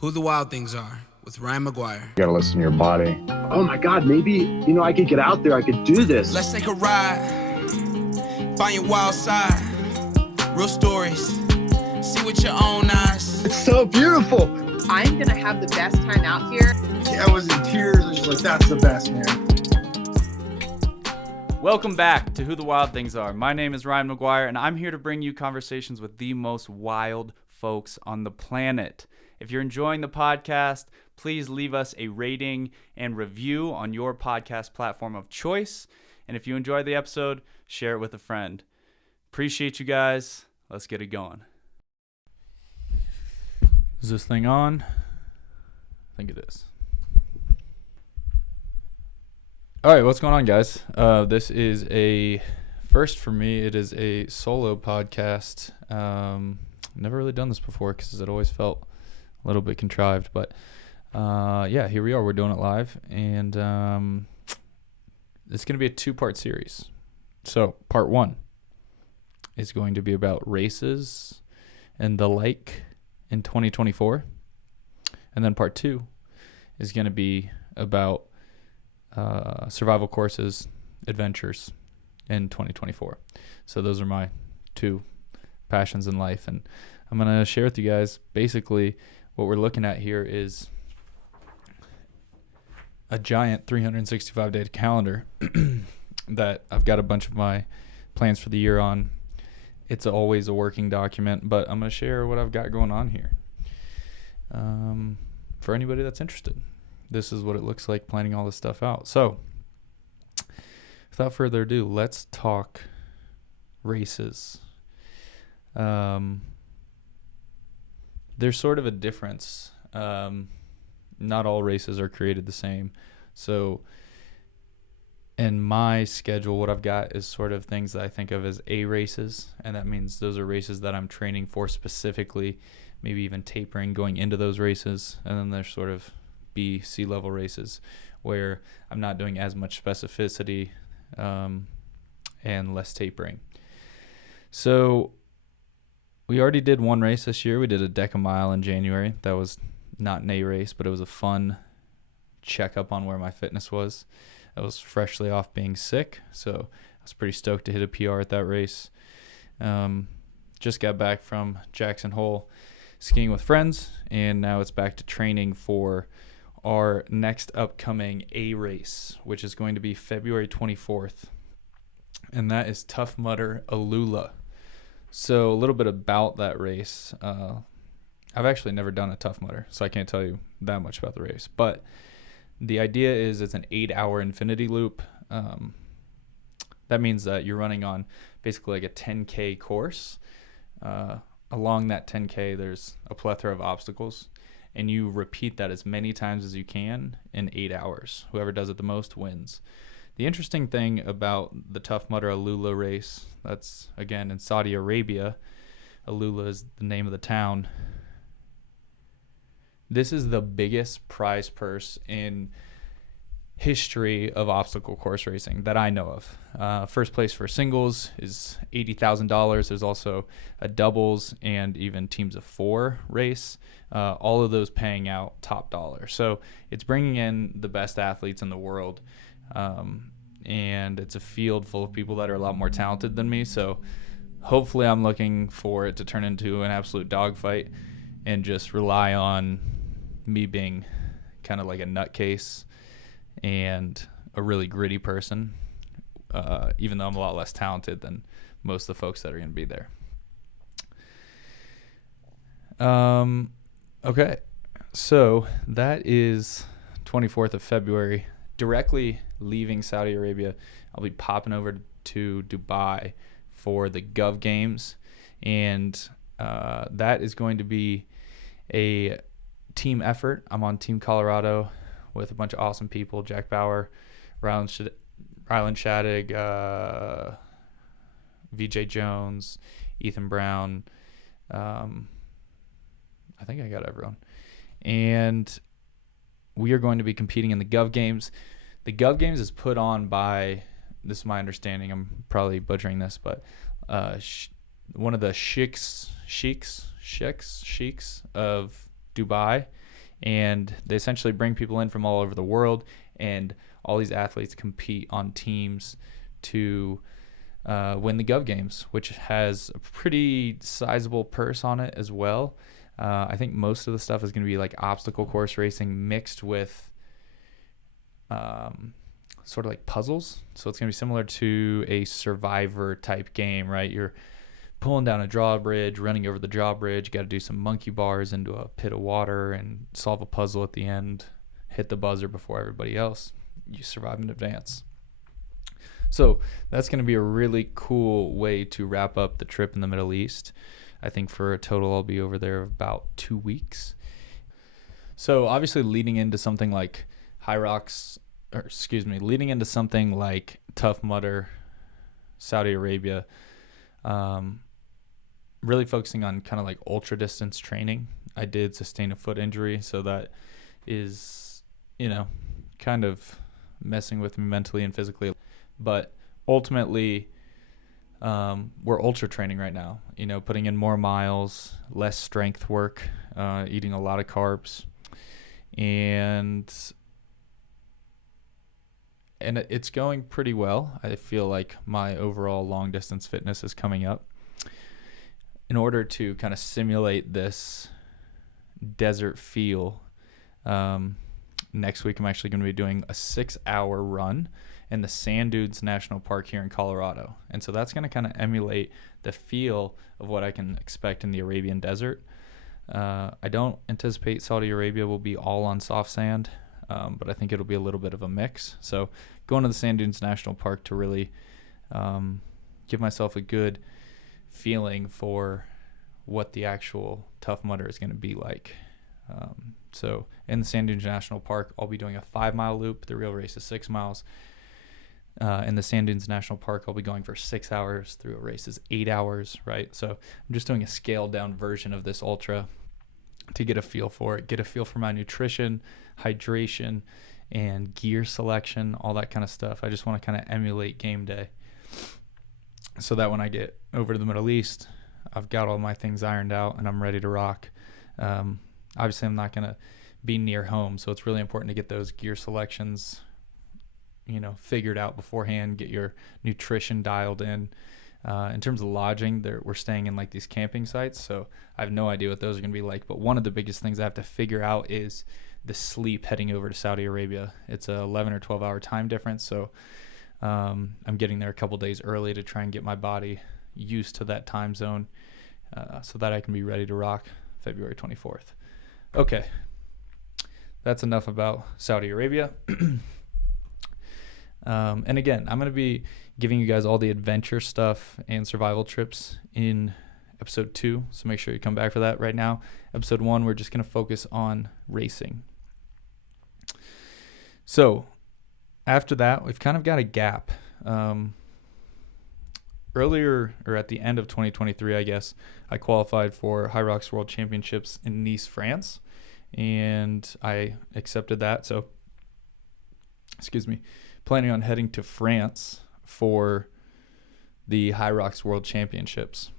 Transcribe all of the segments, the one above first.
Who the Wild Things Are with Ryan McGuire. You gotta listen to your body. Oh my God, maybe, I could get out there, I could do this. Let's take a ride, find your wild side, real stories, see with your own eyes. It's so beautiful. I'm gonna have the best time out here. I was in tears. I was just like, that's the best, man. Welcome back to Who the Wild Things Are. My name is Ryan McGuire, and I'm here to bring you conversations with the most wild folks on the planet. If you're enjoying the podcast, please leave us a rating and review on your podcast platform of choice. And if you enjoyed the episode, share it with a friend. Appreciate you guys. Let's get it going. Is this thing on? I think it is. All right, what's going on, guys? This is a first for me. It is a solo podcast. Never really done this before because it always felt a little bit contrived, but yeah, here we are. We're doing it live, and it's going to be a two-part series. So part one is going to be about races and the like in 2024, and then part two is going to be about survival courses, adventures in 2024. So those are my two passions in life, and I'm going to share with you guys basically what we're looking at here is a giant 365-day calendar that I've got a bunch of my plans for the year on. It's always a working document, but I'm going to share what I've got going on here. For anybody that's interested, this is what it looks like planning all this stuff out. So without further ado, let's talk races. There's sort of a difference. Not all races are created the same. So in my schedule, what I've got is sort of things that I think of as A races, and that means those are races that I'm training for specifically, maybe even tapering going into those races. And then there's sort of B, C level races where I'm not doing as much specificity and less tapering. So we already did one race this year. We did a deca mile in January. That was not an A race, but it was a fun checkup on where my fitness was. I was freshly off being sick, so I was pretty stoked to hit a PR at that race. Just got back from Jackson Hole skiing with friends, and now it's back to training for our next upcoming A race, which is going to be February 24th, and that is Tough Mudder Alula. So a little bit about that race. I've actually never done a Tough Mudder, so I can't tell you that much about the race. But the idea is it's an 8-hour infinity loop. That means that you're running on basically like a 10K course. Along that 10K, there's a plethora of obstacles, and you repeat that as many times as you can in 8 hours. Whoever does it the most wins. The interesting thing about the Tough Mudder Alula race, that's, again, in Saudi Arabia. Alula is the name of the town. This is the biggest prize purse in history of obstacle course racing that I know of. First place for singles is $80,000. There's also a doubles and even teams of 4 race. All of those paying out top dollar. So it's bringing in the best athletes in the world. And it's a field full of people that are a lot more talented than me. So hopefully I'm looking for it to turn into an absolute dogfight and just rely on me being kind of like a nutcase and a really gritty person, even though I'm a lot less talented than most of the folks that are going to be there. Okay, so that is 24th of February. Directly leaving Saudi Arabia, I'll be popping over to Dubai for the Gov Games, and that is going to be a team effort. I'm on Team Colorado with a bunch of awesome people: Jack Bauer, Rylan Shadig, VJ Jones, Ethan Brown. I think I got everyone. And we are going to be competing in the Gov Games. The Gov Games is put on by, this is my understanding, I'm probably butchering this, but one of the sheiks of Dubai, And they essentially bring people in from all over the world, and all these athletes compete on teams to win the Gov Games, which has a pretty sizable purse on it as well. I think most of the stuff is going to be like obstacle course racing mixed with sort of like puzzles. So it's going to be similar to a Survivor type game, right? You're pulling down a drawbridge, running over the drawbridge. You got to do some monkey bars into a pit of water and solve a puzzle at the end, hit the buzzer before everybody else. You survive and advance. So that's going to be a really cool way to wrap up the trip in the Middle East. I think for a total, I'll be over there about 2 weeks. So obviously leading into something like leading into something like Tough Mudder, Saudi Arabia, really focusing on kind of like ultra distance training. I did sustain a foot injury, so that is, kind of messing with me mentally and physically. But ultimately, we're ultra training right now, putting in more miles, less strength work, eating a lot of carbs, and it's going pretty well. I feel like my overall long distance fitness is coming up. In order to kind of simulate this desert feel, next week I'm actually going to be doing a 6-hour run in the Sand Dunes National Park here in Colorado. And so that's going to kind of emulate the feel of what I can expect in the Arabian desert. I don't anticipate Saudi Arabia will be all on soft sand, but I think it'll be a little bit of a mix. So going to the Sand Dunes National Park to really give myself a good feeling for what the actual Tough Mudder is going to be like. So in the Sand Dunes National Park, I'll be doing a 5-mile loop. The real race is 6 miles. In the Sand Dunes National Park, I'll be going for 6 hours. Through a race is 8 hours, right? So I'm just doing a scaled down version of this ultra to get a feel for it, get a feel for my nutrition, hydration, and gear selection, all that kind of stuff. I just want to kind of emulate game day so that when I get over to the Middle East, I've got all my things ironed out and I'm ready to rock. Obviously, I'm not going to be near home, so it's really important to get those gear selections figured out beforehand, get your nutrition dialed in. In terms of lodging, we're staying in like these camping sites, so I have no idea what those are going to be like. But one of the biggest things I have to figure out is the sleep heading over to Saudi Arabia. It's a 11 or 12 hour time difference, so I'm getting there a couple days early to try and get my body used to that time zone so that I can be ready to rock February 24th. Okay, that's enough about Saudi Arabia. And again, I'm going to be giving you guys all the adventure stuff and survival trips in episode 2, so make sure you come back for that. Right now, episode 1, we're just going to focus on racing. So after that, we've kind of got a gap. Earlier, or at the end of 2023, I guess, I qualified for High Rocks World Championships in Nice, France, and I accepted that. So, planning on heading to France for the High Rocks World Championships.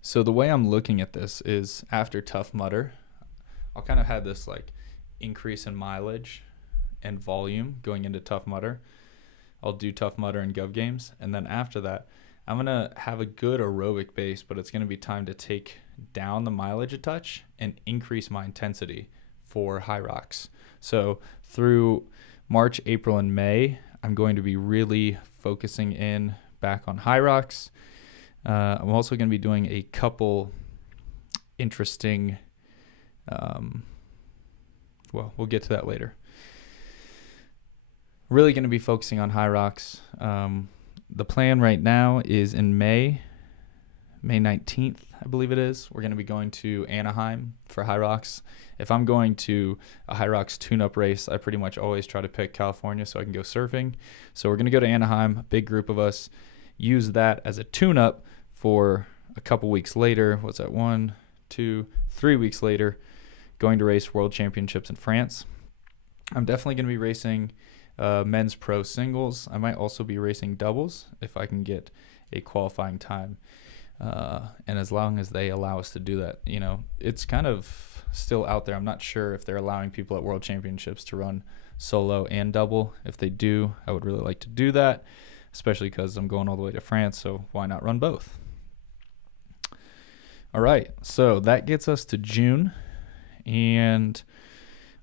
So the way I'm looking at this is after Tough Mudder, I'll kind of have this like increase in mileage and volume going into Tough Mudder. I'll do Tough Mudder and Gov Games, and then after that, I'm going to have a good aerobic base, but it's going to be time to take down the mileage a touch and increase my intensity for High Rocks. So through March, April, and May, I'm going to be really focusing in back on High Rocks. I'm also going to be doing a couple interesting, we'll get to that later. Really going to be focusing on High Rocks. The plan right now is in May 19th, I believe it is. We're going to be going to Anaheim for High Rocks. If I'm going to a High Rocks tune-up race, I pretty much always try to pick California so I can go surfing. So we're going to go to Anaheim, a big group of us, use that as a tune-up for a couple weeks later. What's that, 1, 2, 3 weeks later, going to race World Championships in France. I'm definitely going to be racing men's pro singles. I might also be racing doubles if I can get a qualifying time. And as long as they allow us to do that, it's kind of still out there. I'm not sure if they're allowing people at World Championships to run solo and double. If they do, I would really like to do that, especially because I'm going all the way to France, so why not run both? All right, so that gets us to June, and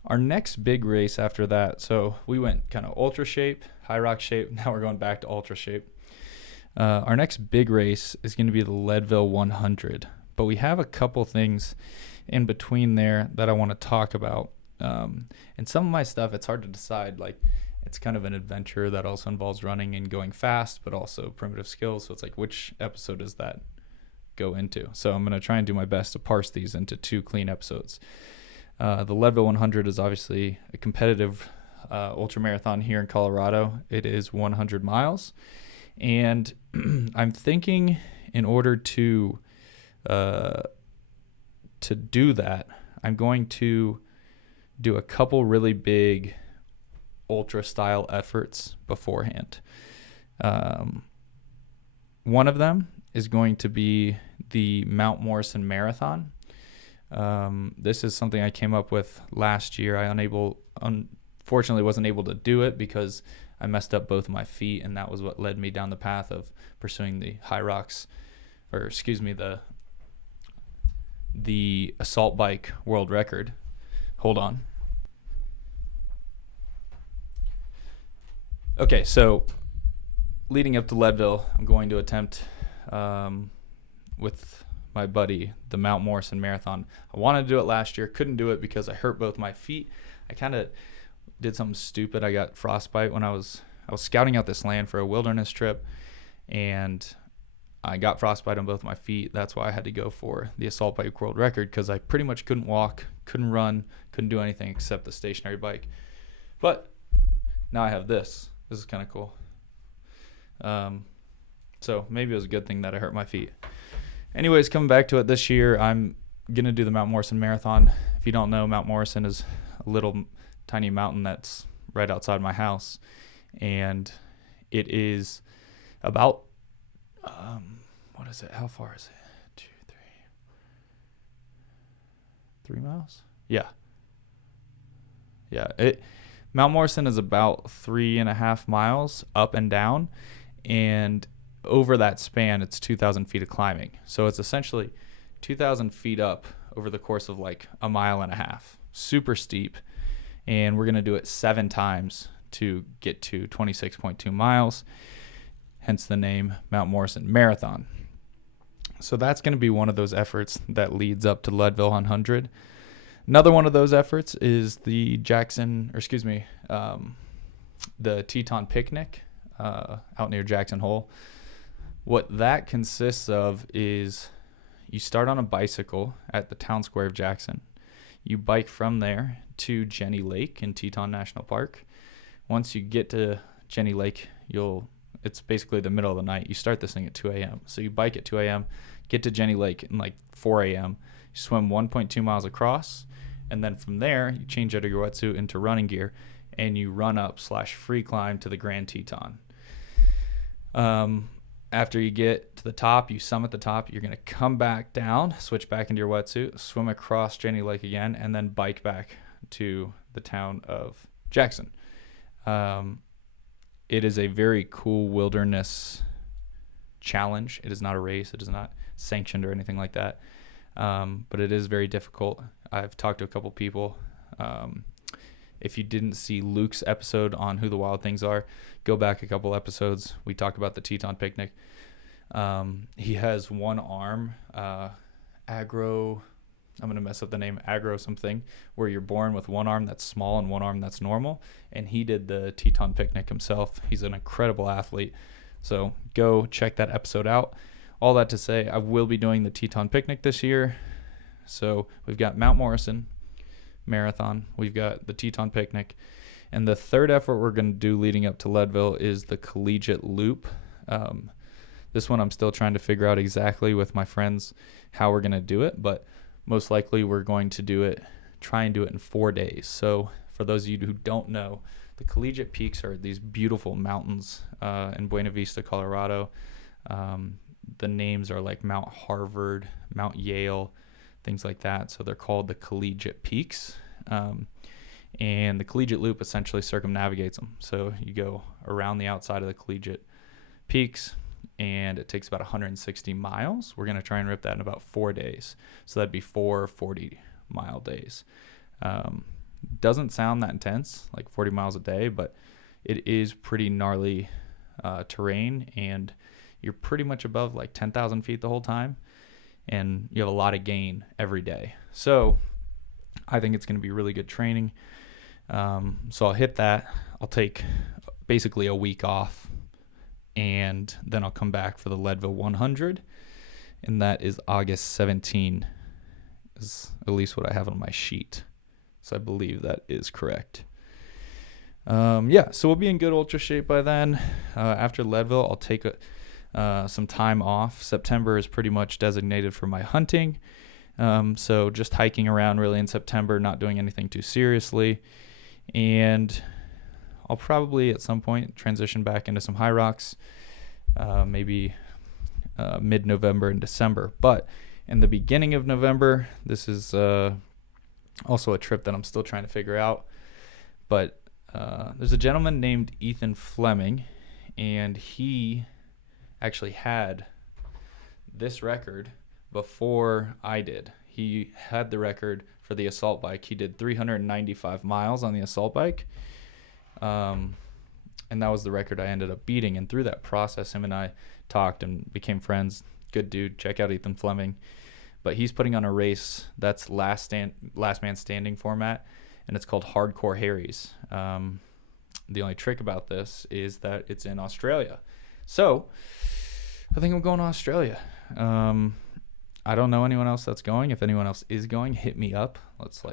our next big race after that, so we went kind of ultra shape, high rock shape, now we're going back to ultra shape. Our next big race is going to be the Leadville 100, but we have a couple things in between there that I want to talk about. And some of my stuff, it's hard to decide. Like, it's kind of an adventure that also involves running and going fast, but also primitive skills. So it's like, which episode does that go into? So I'm going to try and do my best to parse these into 2 clean episodes. The Leadville 100 is obviously a competitive ultra marathon here in Colorado. It is 100 miles. And I'm thinking in order to do that, I'm going to do a couple really big ultra style efforts beforehand. One of them is going to be the Mount Morrison Marathon. This is something I came up with last year. I unfortunately wasn't able to do it because I messed up both of my feet, and that was what led me down the path of pursuing the the assault bike world record. Hold on. Okay, so leading up to Leadville, I'm going to attempt with my buddy the Mount Morrison Marathon. I wanted to do it last year, couldn't do it because I hurt both my feet. I kind of did something stupid. I got frostbite when I was scouting out this land for a wilderness trip, and I got frostbite on both my feet. That's why I had to go for the assault bike world record, because I pretty much couldn't walk, couldn't run, couldn't do anything except the stationary bike. But now I have this. This is kind of cool. So maybe it was a good thing that I hurt my feet. Anyways, coming back to it, this year I'm going to do the Mount Morrison Marathon. If you don't know, Mount Morrison is a little tiny mountain that's right outside my house, and it is about what is it? How far is it? 2, 3 miles? Yeah. Mount Morrison is about 3.5 miles up and down, and over that span, it's 2,000 feet of climbing. So it's essentially 2,000 feet up over the course of like 1.5 miles. Super steep. And we're going to do it 7 times to get to 26.2 miles, hence the name Mount Morrison Marathon. So that's going to be one of those efforts that leads up to Leadville 100. Another one of those efforts is the the Teton Picnic out near Jackson Hole. What that consists of is you start on a bicycle at the town square of Jackson. You bike from there to Jenny Lake in Teton National Park. Once you get to Jenny Lake, it's basically the middle of the night. You start this thing at 2 a.m. So you bike at 2 a.m., get to Jenny Lake in like 4 a.m. You swim 1.2 miles across, and then from there, you change out of your wetsuit into running gear, and you run up / free climb to the Grand Teton. After you get to the top, you summit the top, you're going to come back down, switch back into your wetsuit, swim across Jenny Lake again, and then bike back to the town of Jackson. It is a very cool wilderness challenge. It is not a race. It is not sanctioned or anything like that. But it is very difficult. I've talked to a couple people. If you didn't see Luke's episode on Who the Wild Things Are, go back a couple episodes. We talk about the Teton Picnic. He has one arm, I'm going to mess up the name, agro something, where you're born with one arm that's small and one arm that's normal. And he did the Teton Picnic himself. He's an incredible athlete. So go check that episode out. All that to say, I will be doing the Teton Picnic this year. So we've got Mount Morrison Marathon. We've got the Teton Picnic. And the third effort we're going to do leading up to Leadville is the Collegiate Loop. This one I'm still trying to figure out exactly with my friends how we're going to do it, but most likely we're going to try and do it in 4 days. So for those of you who don't know, the Collegiate Peaks are these beautiful mountains in Buena Vista, Colorado. The names are like Mount Harvard, Mount Yale. things like that. So they're called the collegiate peaks. And the collegiate loop essentially circumnavigates them. So you go around the outside of the collegiate peaks, and it takes about 160 miles. We're going to try and rip that in about 4 days. So that'd be 4 40-mile days. Doesn't sound that intense, like 40 miles a day, but it is pretty gnarly terrain, and you're pretty much above like 10,000 feet the whole time, and you have a lot of gain every day. So I think it's going to be really good training. So I'll hit that. I'll take basically a week off, and then I'll come back for the Leadville 100, and that is August 17, is at least what I have on my sheet. So I believe that is correct. So we'll be in good ultra shape by then. After Leadville, I'll take some time off. September is pretty much designated for my hunting. So just hiking around really in September, not doing anything too seriously. And I'll probably at some point transition back into some high rocks, maybe mid-November and December. But in the beginning of November, this is also a trip that I'm still trying to figure out. But there's a gentleman named Ethan Fleming, and he actually had this record before I did. He had the record for the assault bike. He did 395 miles on the assault bike. And that was the record I ended up beating. And through that process, him and I talked and became friends. Good dude. Check out Ethan Fleming. But he's putting on a race that's last man standing format, and it's called Hardcore Harry's. The only trick about this is that it's in Australia. So I think I'm going to Australia. I don't know anyone else that's going. If anyone else is going, hit me up. Let's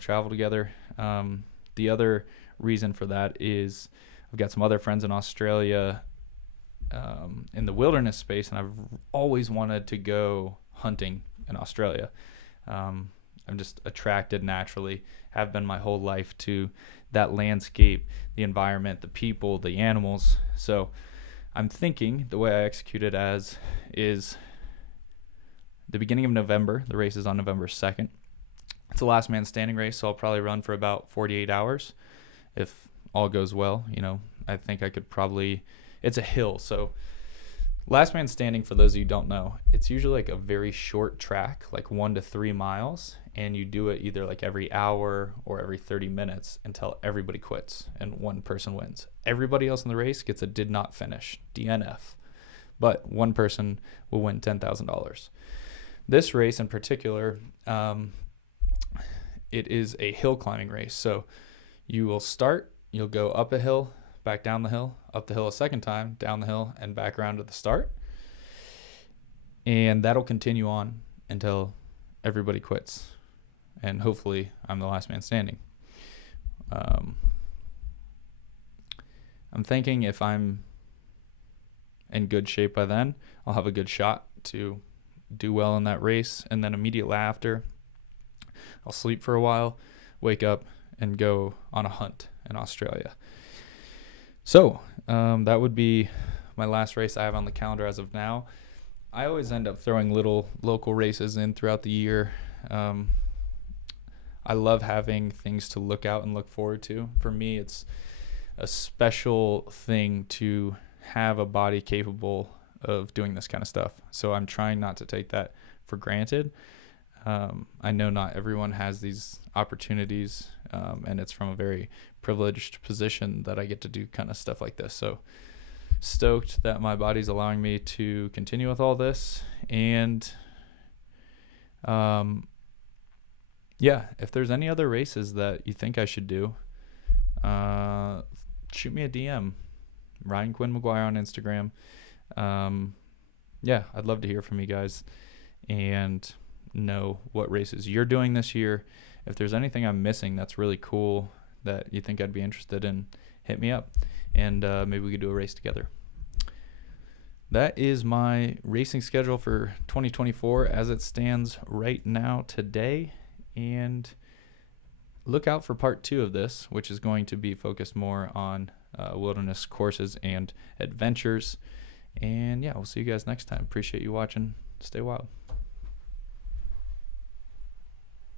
travel together. The other reason for that is I've got some other friends in Australia in the wilderness space, and I've always wanted to go hunting in Australia. I'm just attracted naturally, have been my whole life, to that landscape, the environment, the people, the animals. So I'm thinking the way I execute it as is the beginning of November. The race is on November 2nd. It's a last man standing race, so I'll probably run for about 48 hours if all goes well. I think I could probably, it's a hill, so last man standing, for those of you who don't know, it's usually like a very short track, like 1 to 3 miles, and you do it either like every hour or every 30 minutes until everybody quits and one person wins. Everybody else in the race gets a did not finish, DNF, but one person will win $10,000. This race in particular, it is a hill climbing race. So you will start, you'll go up a hill, back down the hill, up the hill a second time, down the hill, and back around to the start. And that'll continue on until everybody quits. And hopefully I'm the last man standing. I'm thinking if I'm in good shape by then, I'll have a good shot to do well in that race. And then immediately after, I'll sleep for a while, wake up, and go on a hunt in Australia. So that would be my last race I have on the calendar as of now. I always end up throwing little local races in throughout the year. I love having things to look out and look forward to. For me, it's a special thing to have a body capable of doing this kind of stuff. So I'm trying not to take that for granted. I know not everyone has these opportunities, and it's from a very privileged position that I get to do kind of stuff like this. So stoked that my body's allowing me to continue with all this. And if there's any other races that you think I should do, shoot me a DM, Ryan Quinn McGuire on Instagram. I'd love to hear from you guys and know what races you're doing this year. If there's anything I'm missing that's really cool that you think I'd be interested in, hit me up, and maybe we could do a race together. That is my racing schedule for 2024 as it stands right now today. And look out for part 2 of this, which is going to be focused more on wilderness courses and adventures. And we'll see you guys next time. Appreciate you watching. Stay wild.